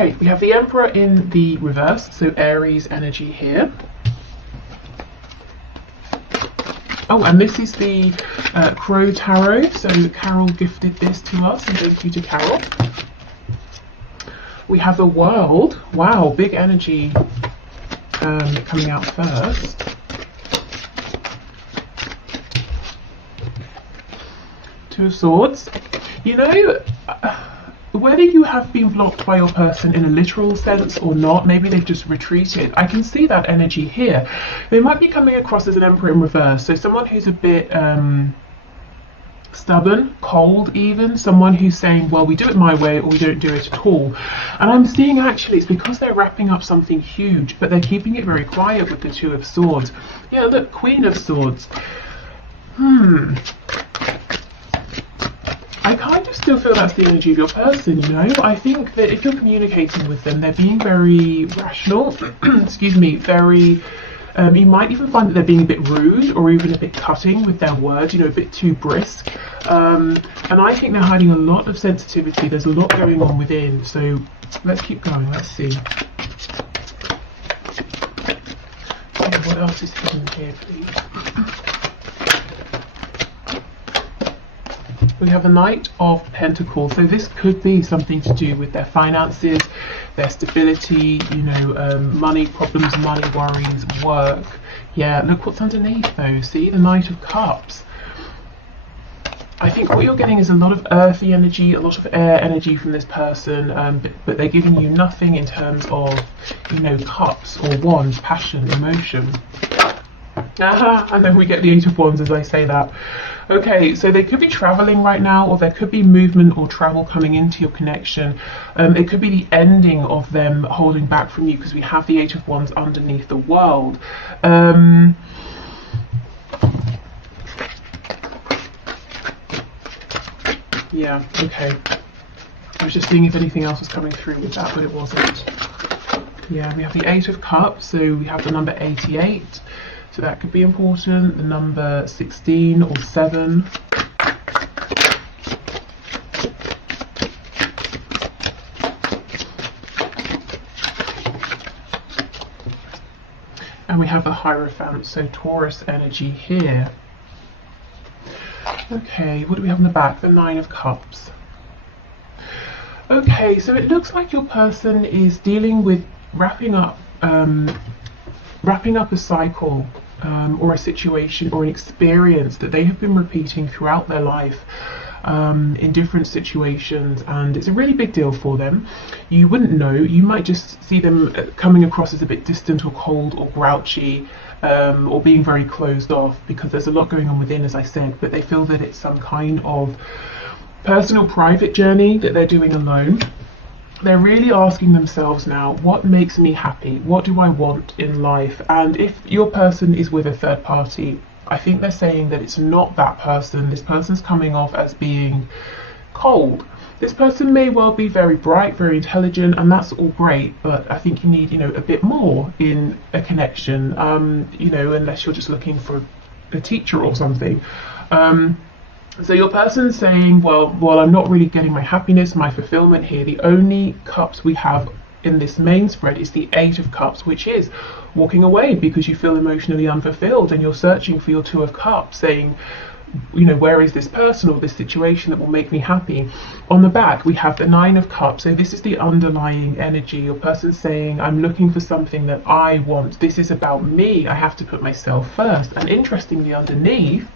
Okay, we have the Emperor in the reverse, so Aries energy here. Oh, and this is the Crow Tarot, so Carol gifted this to us, and thank you to Carol. We have the World. Wow, big energy coming out first. Two of Swords. You know, whether you have been blocked by your person in a literal sense or not, maybe they've just retreated. I can see that energy here. They might be coming across as an Emperor in reverse, so someone who's a bit stubborn, cold even, someone who's saying, well, we do it my way or we don't do it at all. And I'm seeing actually it's because they're wrapping up something huge, but they're keeping it very quiet with the Two of Swords. Yeah, look, Queen of Swords. I kind of still feel that's the energy of your person, you know. I think that if you're communicating with them, they're being very rational, excuse me, very, you might even find that they're being a bit rude or even a bit cutting with their words, you know, a bit too brisk. And I think they're hiding a lot of sensitivity. There's a lot going on within. So let's keep going. Let's see. Okay, what else is hidden here, please? We have a Knight of Pentacles, so this could be something to do with their finances, their stability, you know, money problems, money worries, work. Yeah, look what's underneath though, see, the Knight of Cups. I think what you're getting is a lot of earthy energy, a lot of air energy from this person, but they're giving you nothing in terms of, you know, cups or wands, passion, emotion. And then we get the Eight of Wands as I say that. Okay, so they could be traveling right now, or there could be movement or travel coming into your connection. It could be the ending of them holding back from you, because we have the Eight of Wands underneath the World. Yeah, okay. I was just seeing if anything else was coming through with that, but it wasn't. Yeah, we have the Eight of Cups, so we have the number 88. So that could be important, the number 16 or 7. And we have the Hierophant, so Taurus energy here. Okay, what do we have in the back? The Nine of Cups. Okay, so it looks like your person is dealing with wrapping up a cycle or a situation or an experience that they have been repeating throughout their life in different situations, and it's a really big deal for them. You wouldn't know, you might just see them coming across as a bit distant or cold or grouchy, or being very closed off, because there's a lot going on within, as I said, but they feel that it's some kind of personal private journey that they're doing alone. They're really asking themselves now, what makes me happy? What do I want in life? And if your person is with a third party, I think they're saying that it's not that person. This person's coming off as being cold. This person may well be very bright, very intelligent, and that's all great, but I think you need, you know, a bit more in a connection, you know, unless you're just looking for a teacher or something. So your person's saying, well, I'm not really getting my happiness, my fulfillment here. The only cups we have in this main spread is the Eight of Cups, which is walking away because you feel emotionally unfulfilled, and you're searching for your Two of Cups, saying, you know, where is this person or this situation that will make me happy? On the back, we have the Nine of Cups. So this is the underlying energy. Your person's saying, I'm looking for something that I want. This is about me. I have to put myself first. And interestingly, underneath,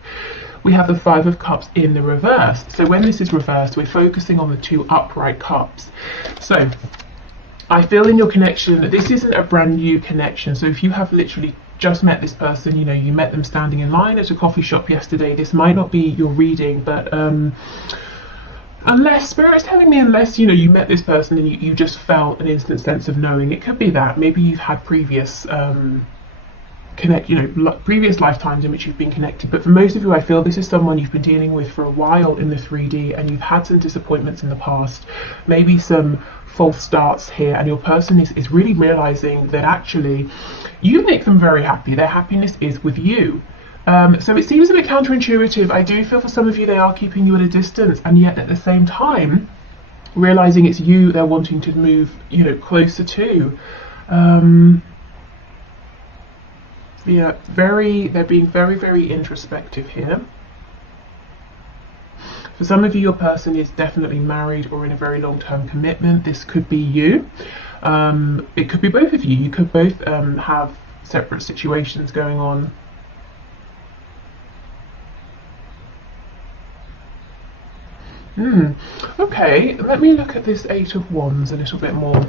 we have the Five of Cups in the reverse. So when this is reversed, we're focusing on the two upright cups. So I feel in your connection, this isn't a brand new connection. So if you have literally just met this person, you know, you met them standing in line at a coffee shop yesterday, this might not be your reading, but unless, Spirit's telling me, unless, you know, you met this person and you just felt an instant sense of knowing, it could be that. Maybe you've had previous previous lifetimes in which you've been connected, but for most of you, I feel this is someone you've been dealing with for a while in the 3D, and you've had some disappointments in the past, maybe some false starts here, and your person is really realizing that actually you make them very happy. Their happiness is with you. So it seems a bit counterintuitive. I do feel for some of you they are keeping you at a distance, and yet at the same time realizing it's you they're wanting to move, you know, closer to. Yeah, they're being very, very introspective here. For some of you, your person is definitely married or in a very long-term commitment. This could be you. It could be both of you. You could both have separate situations going on. Okay, let me look at this Eight of Wands a little bit more.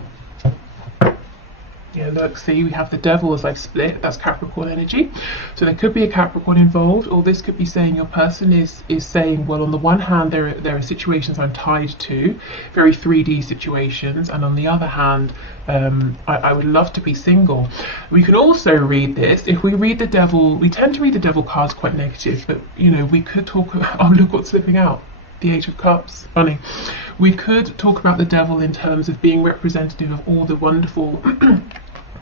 Yeah, look, see, we have the Devil as like split. That's Capricorn energy. So there could be a Capricorn involved, or this could be saying your person is saying, well, on the one hand, there are situations I'm tied to, very 3D situations, and on the other hand, I would love to be single. We can also read this. If we read the Devil, we tend to read the Devil cards quite negative, but, you know, we could talk about, oh, look what's slipping out. The Eight of Cups, funny. We could talk about the Devil in terms of being representative of all the wonderful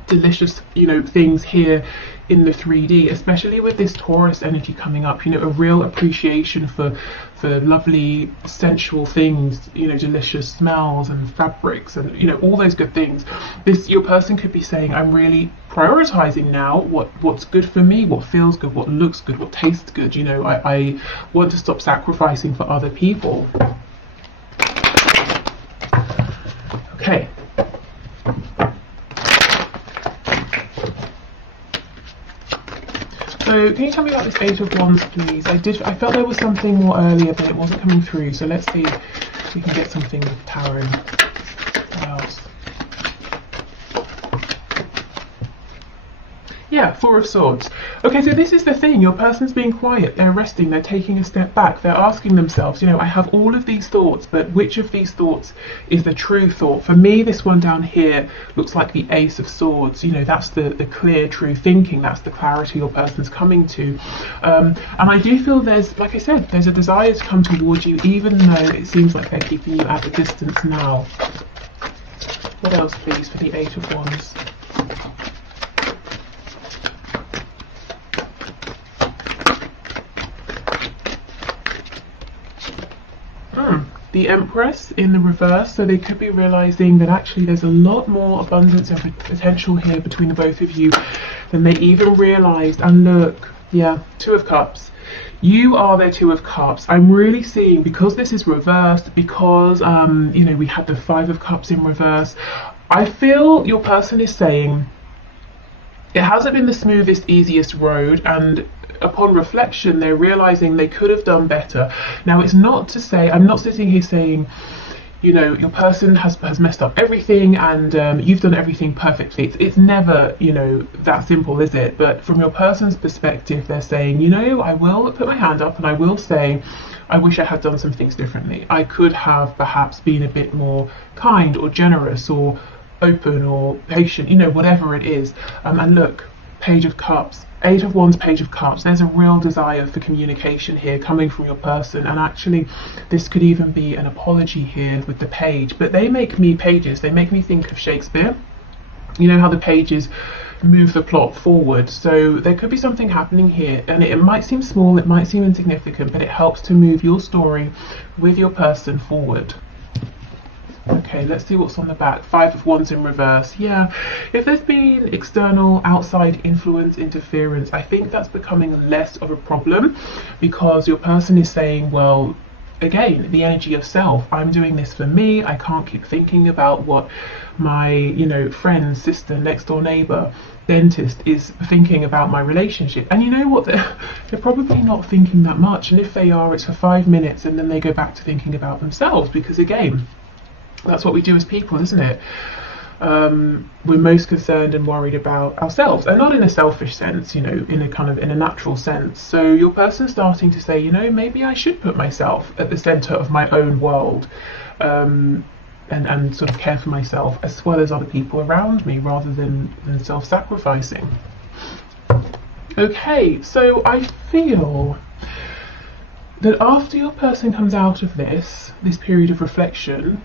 delicious, you know, things here in the 3D, especially with this Taurus energy coming up, you know, a real appreciation for lovely sensual things, you know, delicious smells and fabrics and, you know, all those good things. Your person could be saying, I'm really prioritizing now what's good for me, what feels good, what looks good, what tastes good, you know, I want to stop sacrificing for other people. Okay. So can you tell me about this Eight of Wands, please? I felt there was something more earlier, but it wasn't coming through. So let's see if we can get something with Tower in. What else? Yeah, Four of Swords. Okay, so this is the thing. Your person's being quiet. They're resting. They're taking a step back. They're asking themselves, you know, I have all of these thoughts, but which of these thoughts is the true thought? For me, this one down here looks like the Ace of Swords. You know, that's the clear, true thinking. That's the clarity your person's coming to. And I do feel there's, like I said, there's a desire to come towards you, even though it seems like they're keeping you at a distance now. What else, please, for the Eight of Wands? The Empress in the reverse, so they could be realizing that actually there's a lot more abundance and potential here between the both of you than they even realized. And look, yeah, Two of Cups. You are their Two of Cups. I'm really seeing, because this is reversed, because you know, we had the Five of Cups in reverse, I feel your person is saying it hasn't been the smoothest, easiest road, and upon reflection they're realizing they could have done better. Now, it's not to say, I'm not sitting here saying, you know, your person has messed up everything and you've done everything perfectly. It's never, you know, that simple, is it? But from your person's perspective, they're saying, you know, I will put my hand up and I will say, I wish I had done some things differently. I could have perhaps been a bit more kind or generous or open or patient, you know, whatever it is. And look, Page of Cups, Eight of Wands, Page of Cups. There's a real desire for communication here coming from your person, and actually this could even be an apology here with the page. But they make me, pages, they make me think of Shakespeare. You know how the pages move the plot forward, so there could be something happening here, and it might seem small, it might seem insignificant, but it helps to move your story with your person forward. Okay, let's see what's on the back. Five of Wands in reverse. Yeah, if there's been external, outside influence, interference, I think that's becoming less of a problem, because your person is saying, well, again, the energy of self. I'm doing this for me. I can't keep thinking about what my, you know, friend, sister, next door neighbor, dentist is thinking about my relationship. And you know what? They're probably not thinking that much. And if they are, it's for 5 minutes, and then they go back to thinking about themselves, because again, that's what we do as people, isn't it? We're most concerned and worried about ourselves, and not in a selfish sense, you know, in a natural sense. So your person's starting to say, you know, maybe I should put myself at the center of my own world, and sort of care for myself as well as other people around me, rather than self-sacrificing. Okay, so I feel that after your person comes out of this period of reflection,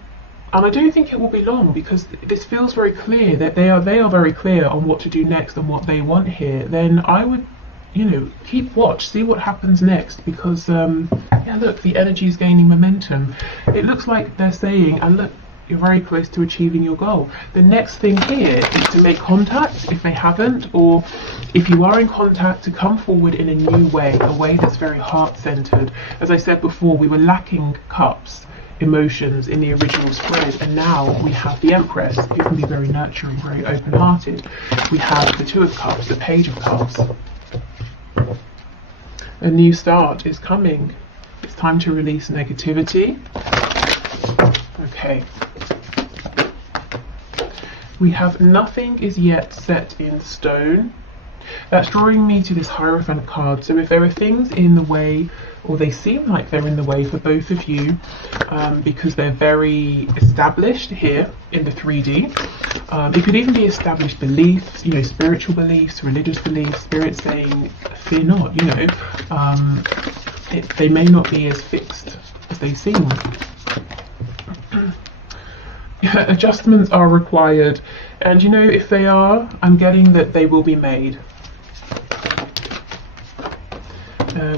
and I don't think it will be long, because this feels very clear that they are very clear on what to do next and what they want here, then I would keep watch, see what happens next, because yeah, look, the energy is gaining momentum. It looks like they're saying, and look, you're very close to achieving your goal. The next thing here is to make contact if they haven't, or if you are in contact, to come forward in a new way, a way that's very heart-centered. As I said before, we were lacking cups, emotions in the original spread, and now we have the Empress, who can be very nurturing, very open-hearted. We have the Two of Cups, the Page of Cups. A new start is coming. It's time to release negativity. Okay. We have nothing is yet set in stone. That's drawing me to this Hierophant card. So if there are things in the way, or they seem like they're in the way for both of you, because they're very established here in the 3D. It could even be established beliefs, spiritual beliefs, religious beliefs, spirit saying, fear not, they may not be as fixed as they seem. Adjustments are required, and if they are, I'm getting that they will be made.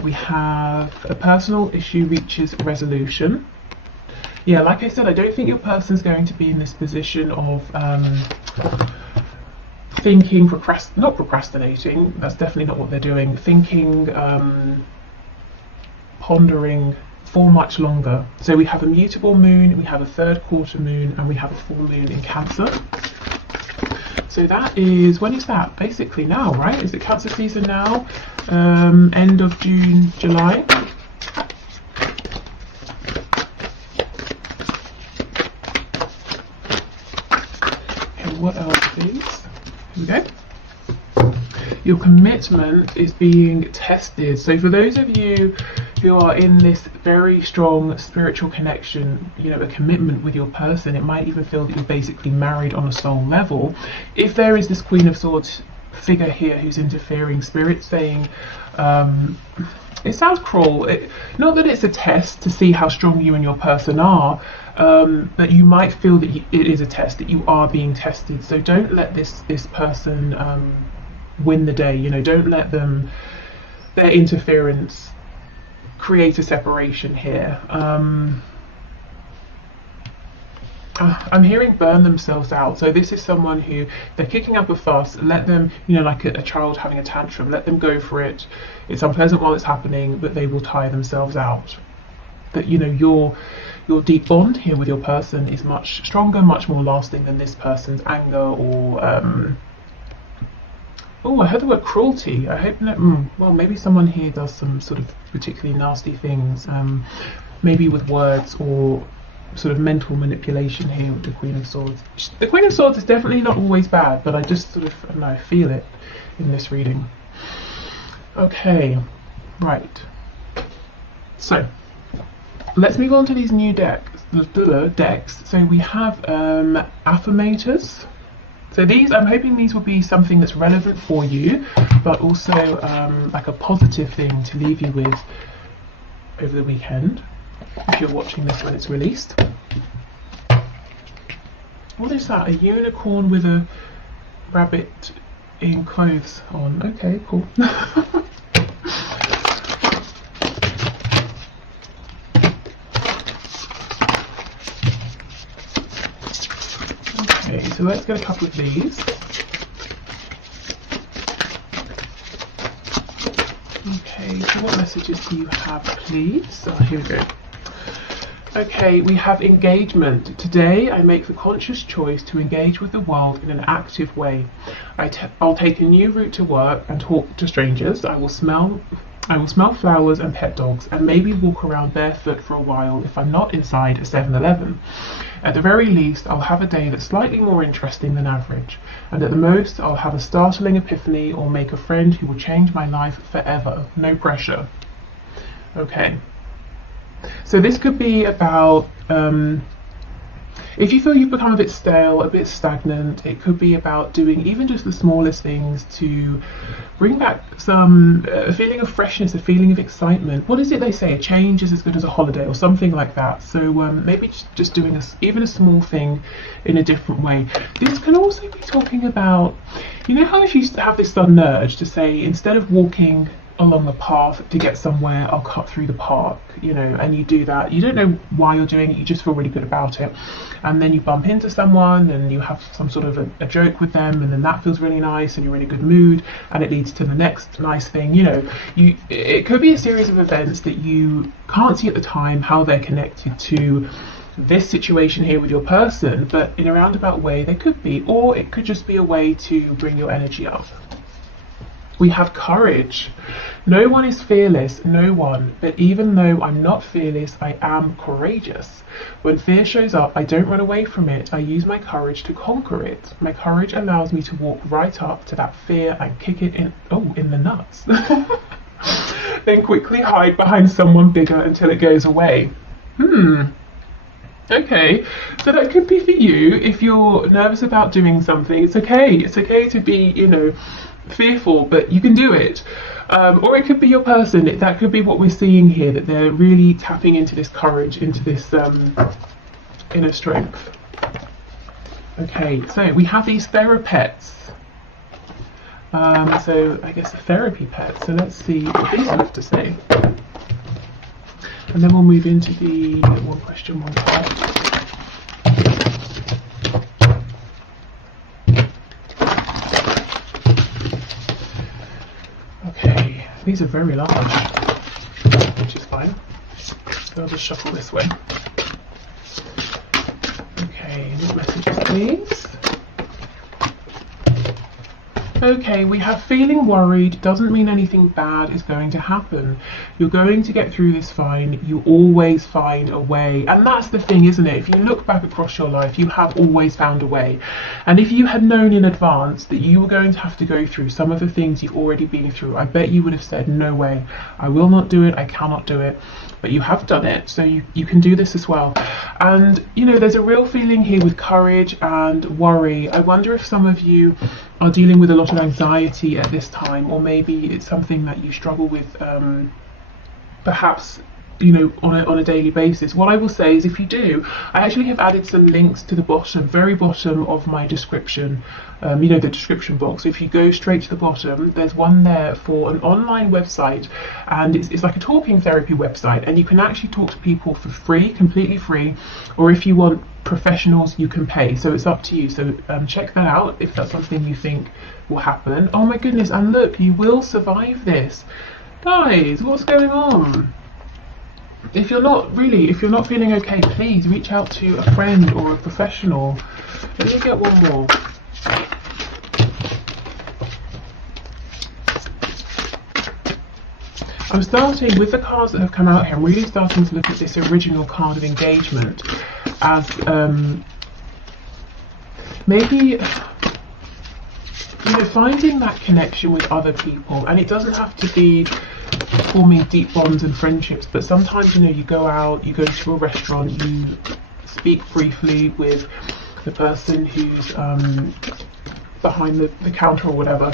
We have a personal issue reaches resolution. Yeah, like I said, I don't think your person's going to be in this position of thinking, not procrastinating, that's definitely not what they're doing, thinking, pondering for much longer. So we have a mutable moon, we have a third quarter moon, and we have a full moon in Cancer. So that is, when is that? Basically now, right? Is it Cancer season now? End of June, July. Okay, what else, please? Here we go. Your commitment is being tested. So for those of you who are in this very strong spiritual connection, a commitment with your person, it might even feel that you're basically married on a soul level. If there is this Queen of Swords figure here who's interfering, spirit saying, it sounds cruel, not that it's a test to see how strong you and your person are, but you might feel that it is a test, that you are being tested. So don't let this person win the day. Don't let their interference create a separation here. I'm hearing burn themselves out. So this is someone who, they're kicking up a fuss. Let them, like a child having a tantrum, let them go for it. It's unpleasant while it's happening, but they will tire themselves out. That your deep bond here with your person is much stronger, much more lasting than this person's anger or oh, I heard the word cruelty. I hope that, well, maybe someone here does some sort of particularly nasty things, maybe with words or sort of mental manipulation here with the Queen of Swords. The Queen of Swords is definitely not always bad, but I just sort of, I don't know, feel it in this reading. Okay, right. So, let's move on to these new decks. So we have affirmators. So these, I'm hoping these will be something that's relevant for you, but also like a positive thing to leave you with over the weekend, if you're watching this when it's released. What is that? A unicorn with a rabbit in clothes on. Okay, cool. Okay, so let's get a couple of these. Okay, so what messages do you have, please? Oh, here we go. Okay, we have engagement. Today I make the conscious choice to engage with the world in an active way. I'll take a new route to work and talk to strangers. I will smell flowers and pet dogs, and maybe walk around barefoot for a while if I'm not inside a 7-Eleven. At the very least, I'll have a day that's slightly more interesting than average, and at the most, I'll have a startling epiphany or make a friend who will change my life forever. No pressure. Okay. So this could be about, if you feel you've become a bit stale, a bit stagnant, it could be about doing even just the smallest things to bring back some a feeling of freshness, a feeling of excitement. What is it they say? A change is as good as a holiday, or something like that. So maybe just doing even a small thing in a different way. This can also be talking about, you know how if you have this sudden urge to say, instead of walking along a path to get somewhere, I'll cut through the park, you know, and you do that. You don't know why you're doing it, you just feel really good about it. And then you bump into someone and you have some sort of a joke with them, and then that feels really nice and you're in a good mood, and it leads to the next nice thing. You know, it could be a series of events that you can't see at the time how they're connected to this situation here with your person, but in a roundabout way they could be, or it could just be a way to bring your energy up. We have courage. No one is fearless, no one, but even though I'm not fearless, I am courageous. When fear shows up, I don't run away from it, I use my courage to conquer it. My courage allows me to walk right up to that fear and kick it in the nuts. Then quickly hide behind someone bigger until it goes away. Okay, so that could be for you if you're nervous about doing something. It's okay to be, you know, fearful, but you can do it. Or it could be your person. That could be what we're seeing here, that they're really tapping into this courage, into this inner strength. Okay, so we have these therapests. So I guess a therapy pet. So let's see what these have to say. And then we'll move into the one question, one card. Okay, these are very large, which is fine. So I'll just shuffle this way. Okay, any messages, please? Okay, we have feeling worried doesn't mean anything bad is going to happen. You're going to get through this fine. You always find a way. And that's the thing, isn't it? If you look back across your life, you have always found a way. And if you had known in advance that you were going to have to go through some of the things you've already been through, I bet you would have said, no way, I will not do it, I cannot do it. But you have done it, so you can do this as well. And, you know, there's a real feeling here with courage and worry. I wonder if some of you are dealing with a lot of anxiety at this time, or maybe it's something that you struggle with perhaps, you know, on a daily basis. What I will say is, if you do, I actually have added some links to the bottom, very bottom of my description, you know, the description box. So if you go straight to the bottom, there's one there for an online website, and it's like a talking therapy website, and you can actually talk to people for free, completely free, or if you want professionals, you can pay. So it's up to you. So check that out if that's something you think will happen. Oh my goodness, and look, you will survive this. Guys, what's going on? If you're not feeling okay, please reach out to a friend or a professional. Let me get one more. I'm starting with the cards that have come out here. I'm really starting to look at this original card of engagement as maybe, you know, finding that connection with other people. And it doesn't have to be forming deep bonds and friendships, but sometimes, you know, you go out, you go to a restaurant, you speak briefly with the person who's behind the counter or whatever,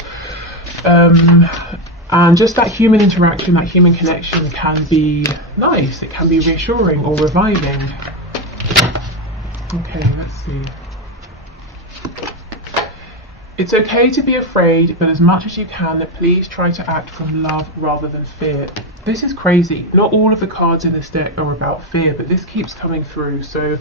and just that human interaction, that human connection can be nice. It can be reassuring or reviving. Okay, let's see. It's okay to be afraid, but as much as you can, please try to act from love rather than fear. This is crazy. Not all of the cards in this deck are about fear, but this keeps coming through. So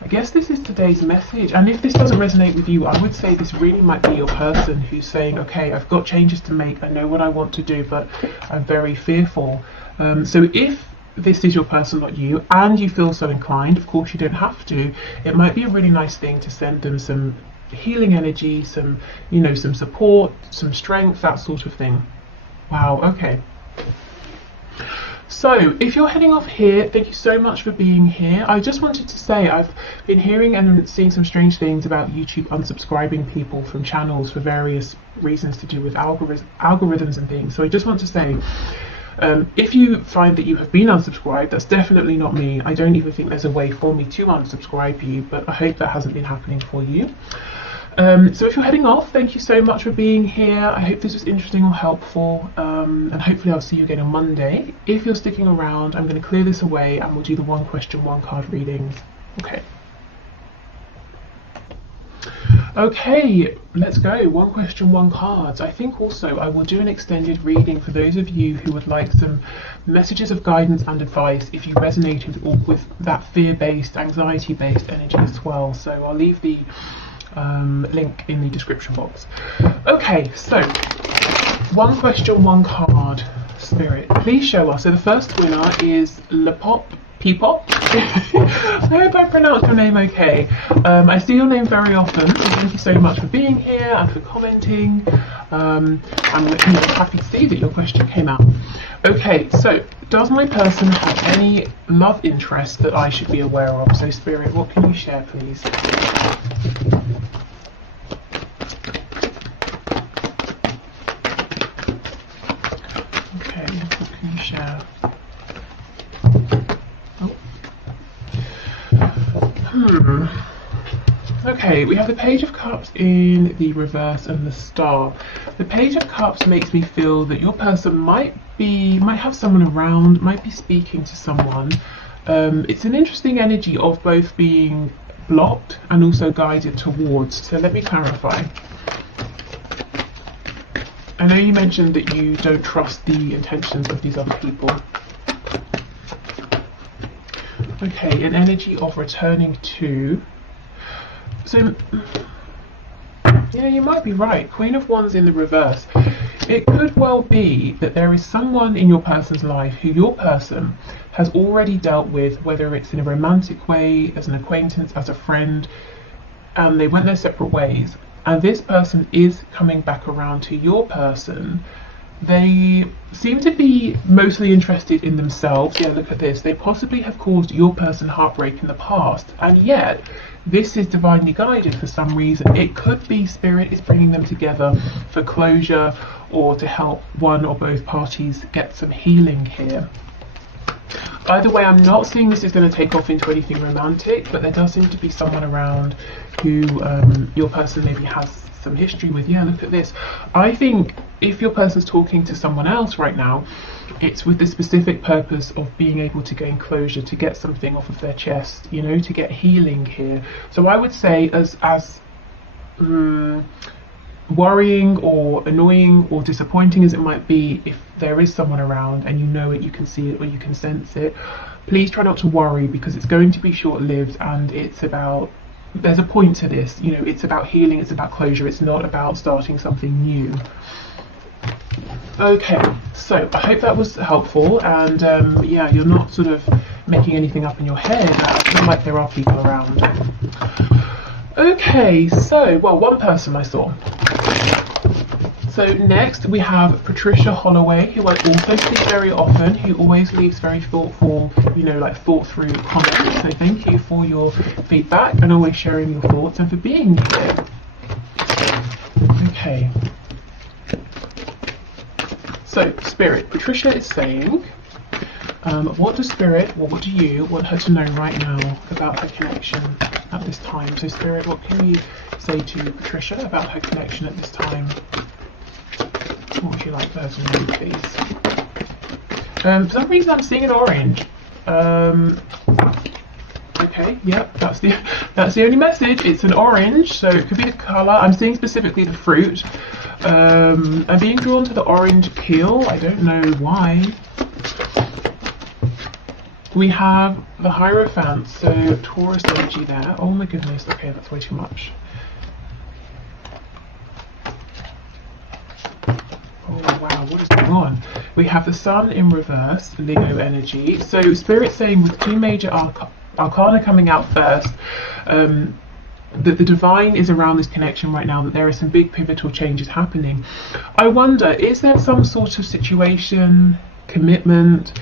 I guess this is today's message. And if this doesn't resonate with you, I would say this really might be your person who's saying, okay, I've got changes to make, I know what I want to do, but I'm very fearful. So if this is your person, not you, and you feel so inclined, of course you don't have to, it might be a really nice thing to send them some healing energy, some, you know, some support, some strength, that sort of thing. Wow, okay. So if you're heading off here, thank you so much for being here. I just wanted to say I've been hearing and seeing some strange things about YouTube unsubscribing people from channels for various reasons to do with algorithms and things. So I just want to say, If you find that you have been unsubscribed, that's definitely not me. I don't even think there's a way for me to unsubscribe you, but I hope that hasn't been happening for you. So if you're heading off, thank you so much for being here. I hope this was interesting or helpful, and hopefully I'll see you again on Monday. If you're sticking around, I'm going to clear this away and we'll do the one question, one card readings. Okay, let's go. One question, one cards. I think also I will do an extended reading for those of you who would like some messages of guidance and advice if you resonated with that fear-based, anxiety-based energy as well. So I'll leave the link in the description box. Okay, so one question, one card. Spirit, please show us. So the first winner is Lepop. Peapop. I hope I pronounced your name okay. I see your name very often, so thank you so much for being here and for commenting. I'm happy to see that your question came out. Okay, so does my person have any love interest that I should be aware of? So Spirit, what can you share, please? Okay, what can you share? Okay, we have the Page of Cups in the reverse and the Star. The Page of Cups makes me feel that your person might have someone around, might be speaking to someone. It's an interesting energy of both being blocked and also guided towards. So let me clarify. I know you mentioned that you don't trust the intentions of these other people. Okay, an energy of returning to. So, yeah, you might be right. Queen of Wands in the reverse. It could well be that there is someone in your person's life who your person has already dealt with, whether it's in a romantic way, as an acquaintance, as a friend, and they went their separate ways. And this person is coming back around to your person. They seem to be mostly interested in themselves. Yeah, look at this. They possibly have caused your person heartbreak in the past, and yet this is divinely guided for some reason. It could be Spirit is bringing them together for closure or to help one or both parties get some healing here. Either way, I'm not seeing this is going to take off into anything romantic, but there does seem to be someone around who your person maybe has some history with. Yeah, look at this. I think if your person's talking to someone else right now, it's with the specific purpose of being able to gain closure, to get something off of their chest, you know, to get healing here. So I would say as worrying or annoying or disappointing as it might be, if there is someone around and you know it, you can see it or you can sense it, please try not to worry, because it's going to be short-lived, and it's about, there's a point to this, you know, it's about healing, it's about closure, it's not about starting something new. Okay, so I hope that was helpful, and yeah, you're not sort of making anything up in your head. It's not like there are people around. Okay, so, well, one person I saw. So next we have Patricia Holloway, who I also see very often, who always leaves very thoughtful, you know, like thought through comments. So thank you for your feedback and always sharing your thoughts and for being here. Okay. So Spirit, Patricia is saying, what does Spirit, or what do you want her to know right now about her connection at this time? So Spirit, what can you say to Patricia about her connection at this time? What would you like her to know, please? For some reason I'm seeing an orange. Okay, yep, that's the only message. It's an orange, so it could be the colour. I'm seeing specifically the fruit. I'm being drawn to the orange peel. I don't know why. We have the Hierophant, so Taurus energy there. Oh my goodness, okay, that's way too much. Oh wow, what is going on? We have the Sun in reverse, Leo energy. So Spirit saying with two major arcana coming out first, that the divine is around this connection right now, that there are some big pivotal changes happening. I wonder, is there some sort of situation, commitment,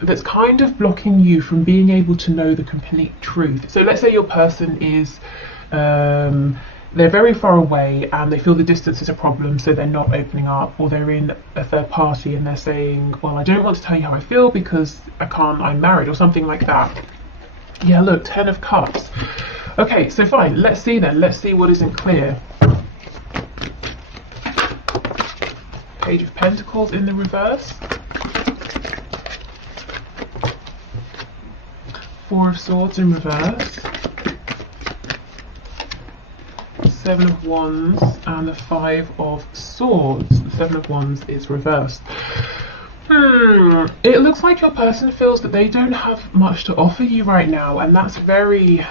that's kind of blocking you from being able to know the complete truth? So let's say your person is they're very far away and they feel the distance is a problem, so they're not opening up, or they're in a third party and they're saying, well, I don't want to tell you how I feel because I'm married, or something like that. Yeah, look, 10 of Cups. Okay, so fine, let's see then. Let's see what isn't clear. Page of Pentacles in the reverse. 4 of Swords in reverse. 7 of Wands and the 5 of Swords. The 7 of Wands is reversed. It looks like your person feels that they don't have much to offer you right now, and that's very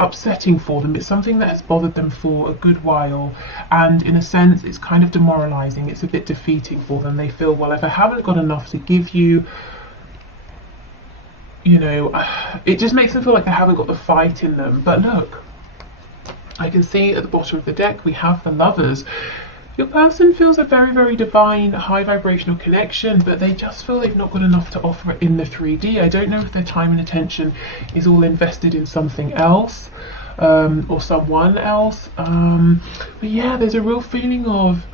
upsetting for them. It's something that has bothered them for a good while, and in a sense it's kind of demoralizing. It's a bit defeating for them. They feel, well, if I haven't got enough to give you, you know, it just makes them feel like they haven't got the fight in them. But look, I can see at the bottom of the deck we have the Lovers. Your person feels a very, very divine, high vibrational connection, but they just feel they've not got enough to offer in the 3D. I don't know if their time and attention is all invested in something else, or someone else. But yeah, there's a real feeling of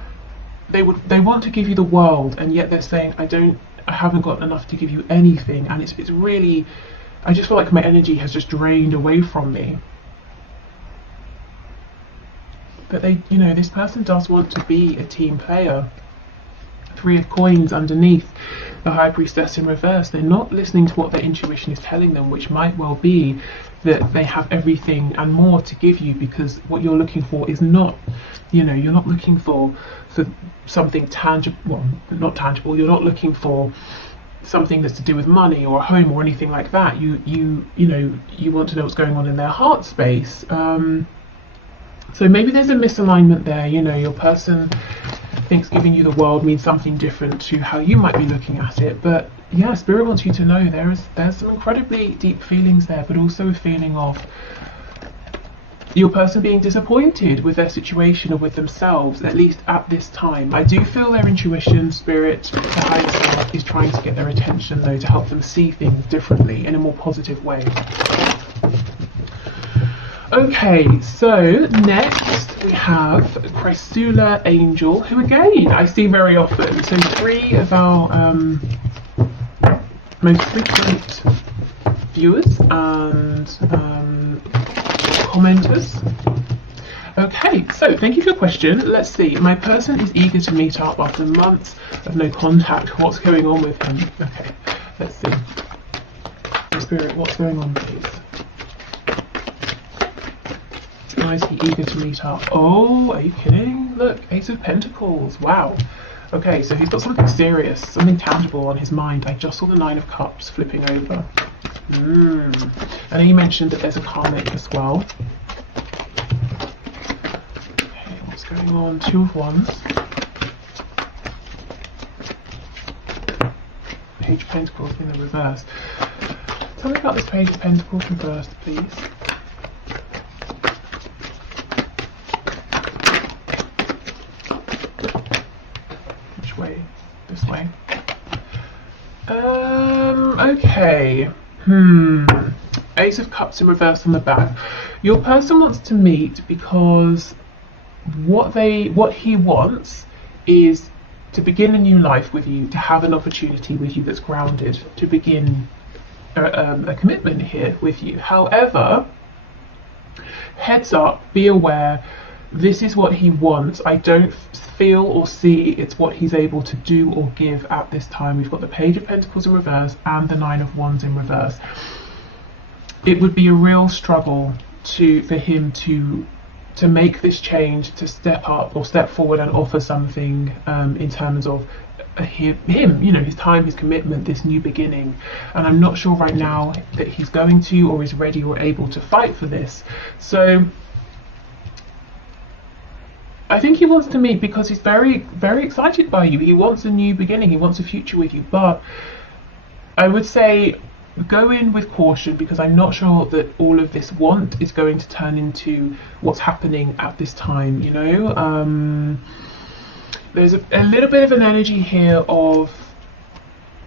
they want to give you the world, and yet they're saying, I haven't got enough to give you anything. And it's really, I just feel like my energy has just drained away from me. But they, you know, this person does want to be a team player. 3 of Coins underneath, the High Priestess in reverse. They're not listening to what their intuition is telling them, which might well be that they have everything and more to give you, because what you're looking for is not, you know, you're not looking for something tangible, well, not tangible. You're not looking for something that's to do with money or a home or anything like that. You know, you want to know what's going on in their heart space. So maybe there's a misalignment there. You know, your person thinks giving you the world means something different to how you might be looking at it. But yeah, Spirit wants you to know there's some incredibly deep feelings there, but also a feeling of your person being disappointed with their situation or with themselves, at least at this time. I do feel their intuition, Spirit, the higher self, is trying to get their attention, though, to help them see things differently in a more positive way. Okay, so next we have Chrysula Angel, who again I see very often. So 3 of our most frequent viewers and commenters. Okay, so thank you for your question. Let's see. My person is eager to meet up after months of no contact. What's going on with him? Okay, let's see. Spirit, what's going on, please? Why is he eager to meet up? Oh, are you kidding? Look, Ace of Pentacles. Wow. Okay, so he's got something serious, something tangible on his mind. I just saw the 9 of Cups flipping over. And then you mentioned that there's a karmic as well. Okay, what's going on? 2 of Wands. Page of Pentacles in the reverse. Tell me about this Page of Pentacles reversed, please. This way. Okay. Ace of Cups in reverse on the back. Your person wants to meet because what he wants is to begin a new life with you, to have an opportunity with you that's grounded, to begin a commitment here with you. However, heads up, be aware, this is what he wants. I don't feel or see it's what he's able to do or give at this time. We've got the Page of Pentacles in reverse and the 9 of Wands in reverse. It would be a real struggle for him to make this change, to step up or step forward and offer something in terms of him, you know, his time, his commitment, this new beginning. And I'm not sure right now that he's going to or is ready or able to fight for this. So I think he wants to meet because he's very, very excited by you. He wants a new beginning. He wants a future with you. But I would say go in with caution, because I'm not sure that all of this want is going to turn into what's happening at this time, you know. There's a little bit of an energy here of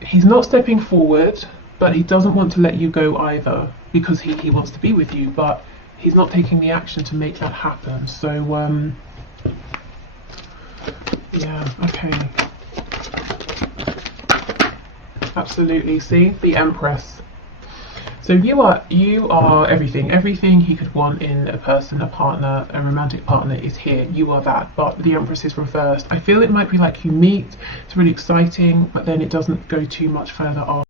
he's not stepping forward, but he doesn't want to let you go either, because he wants to be with you. But he's not taking the action to make that happen. So yeah, okay. Absolutely. See, the Empress. So you are everything he could want in a person, a partner, a romantic partner is here. You are that, but the Empress is reversed. I feel it might be like you meet, it's really exciting, but then it doesn't go too much further on.